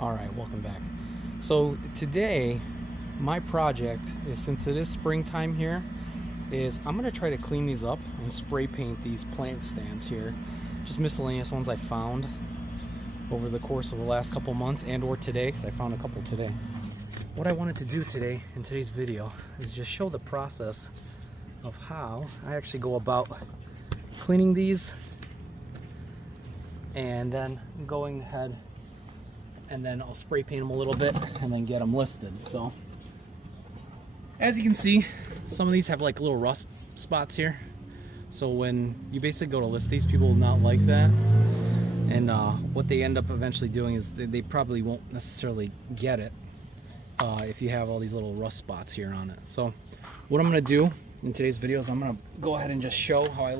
All right, welcome back. So today, my project is, since it is springtime here, is I'm gonna try to clean these up and spray paint these plant stands here. Just miscellaneous ones I found over the course of the last couple months and or today, because I found a couple today. What I wanted to do today in today's video is just show the process of how I actually go about cleaning these and then going ahead and then I'll spray paint them a little bit and then get them listed. So as you can see, some of these have like little rust spots here. So when you basically go to list these, people will not like that. And what they end up eventually doing is they probably won't necessarily get it if you have all these little rust spots here on it. So what I'm gonna do in today's video is I'm gonna go ahead and just show how I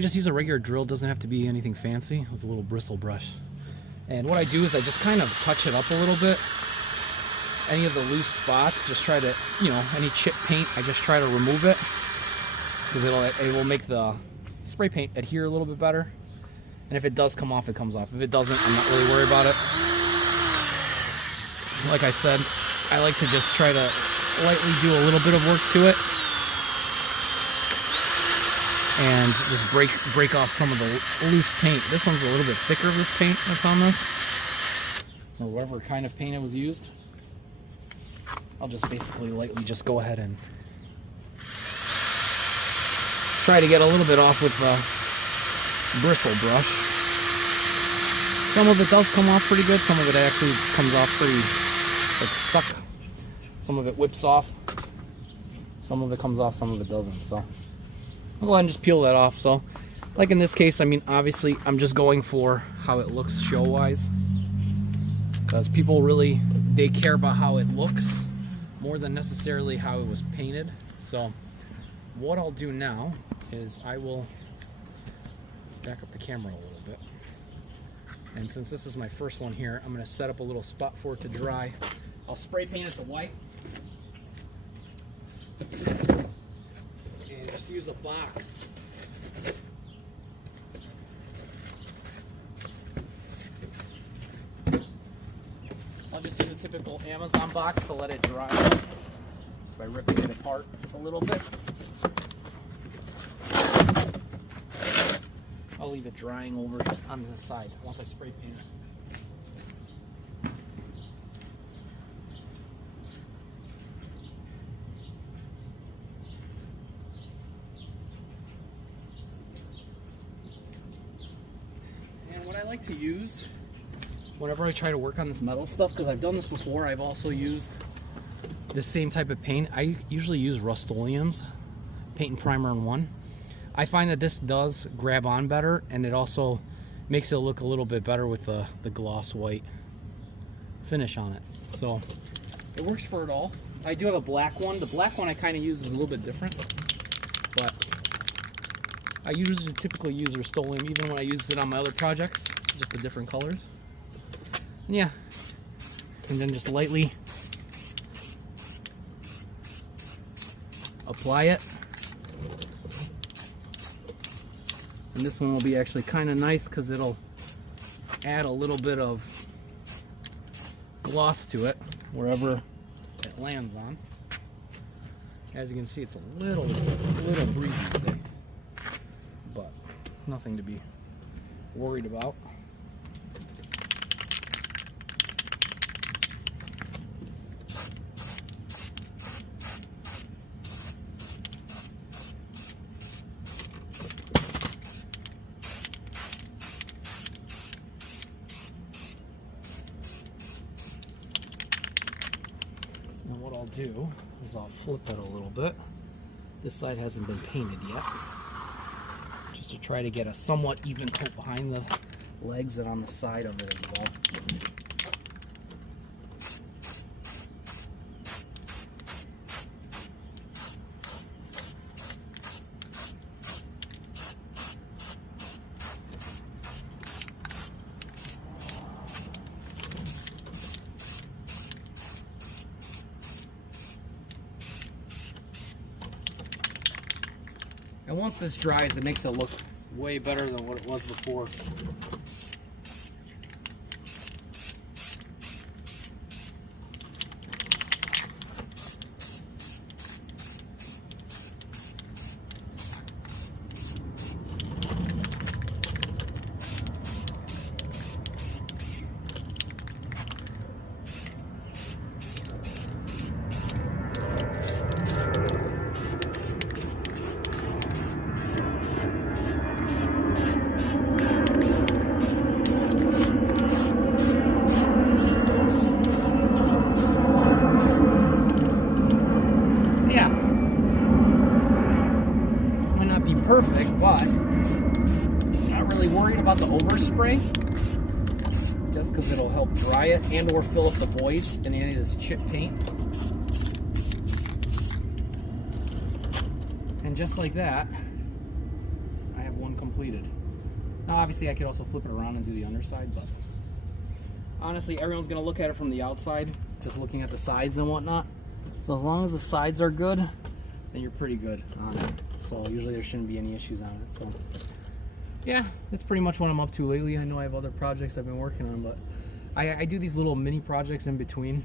just use a regular drill. It doesn't have to be anything fancy, with a little bristle brush. And what I do is I just kind of touch it up a little bit. Any of the loose spots, just try to, any chip paint, I just try to remove it, because it will make the spray paint adhere a little bit better. And if it does come off, it comes off. If it doesn't, I'm not really worried about it. Like I said, I like to just try to lightly do a little bit of work to it and just break off some of the loose paint. This one's a little bit thicker, this paint that's on this, or whatever kind of paint it was used. I'll just basically lightly just go ahead and try to get a little bit off with the bristle brush. Some of it does come off pretty good, some of it actually comes off pretty stuck. Some of it whips off, some of it comes off, some of it doesn't. So I'll go ahead and just peel that off. So like in this case, I mean, obviously I'm just going for how it looks show wise, because people really, they care about how it looks more than necessarily how it was painted. So what I'll do now is I will back up the camera a little bit, and since this is my first one here, I'm going to set up a little spot for it to dry. I'll spray paint it to white and just use a box. I'll just use a typical Amazon box to let it dry just by ripping it apart a little bit. I'll leave it drying over on the side once I spray paint it. And what I like to use whenever I try to work on this metal stuff, because I've done this before, I've also used the same type of paint. I usually use Rust-Oleum's paint and primer in one. I find that this does grab on better, and it also makes it look a little bit better with the gloss white finish on it. So it works for it all. I do have a black one. The black one I kind of use is a little bit different, but I usually typically use Rust-Oleum even when I use it on my other projects, just the different colors. And yeah, and then just lightly apply it. And this one will be actually kind of nice because it'll add a little bit of gloss to it wherever it lands on. As you can see, it's a little breezy today, but nothing to be worried about. And what I'll do is I'll flip it a little bit. This side hasn't been painted yet, just to try to get a somewhat even coat behind the legs and on the side of it as well. And once this dries, it makes it look way better than what it was before. spray, just because it'll help dry it and or fill up the voids in any of this chip paint. And just like that, I have one completed. Now obviously I could also flip it around and do the underside, but honestly everyone's gonna look at it from the outside, just looking at the sides and whatnot. So as long as the sides are good, then you're pretty good on it. So usually there shouldn't be any issues on it. So yeah, that's pretty much what I'm up to lately. I know I have other projects I've been working on, but I do these little mini projects in between,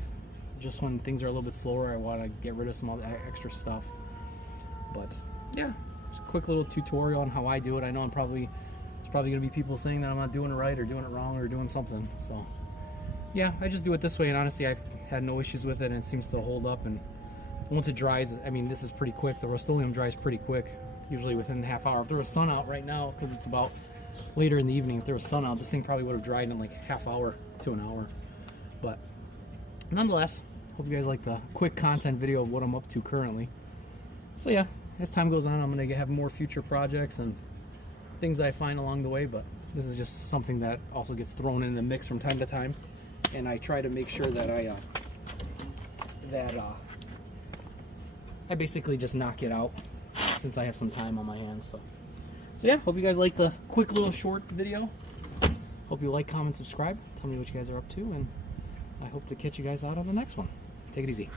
just when things are a little bit slower. I want to get rid of some other extra stuff. But yeah, just a quick little tutorial on how I do it. I know there's probably gonna be people saying that I'm not doing it right or doing it wrong or doing something. So yeah, I just do it this way, and honestly I've had no issues with it, and it seems to hold up. And once it dries, I mean, this is pretty quick. The Rust-Oleum dries pretty quick, usually within a half hour. If there was sun out right now, because it's about later in the evening, if there was sun out, this thing probably would have dried in like half hour to an hour. But nonetheless, hope you guys like the quick content video of what I'm up to currently. So yeah, as time goes on, I'm going to have more future projects and things that I find along the way, but this is just something that also gets thrown in the mix from time to time, and I try to make sure that I basically just knock it out since I have some time on my hands. So yeah, hope you guys like the quick little short video. Hope you like, comment, subscribe. Tell me what you guys are up to, and I hope to catch you guys out on the next one. Take it easy.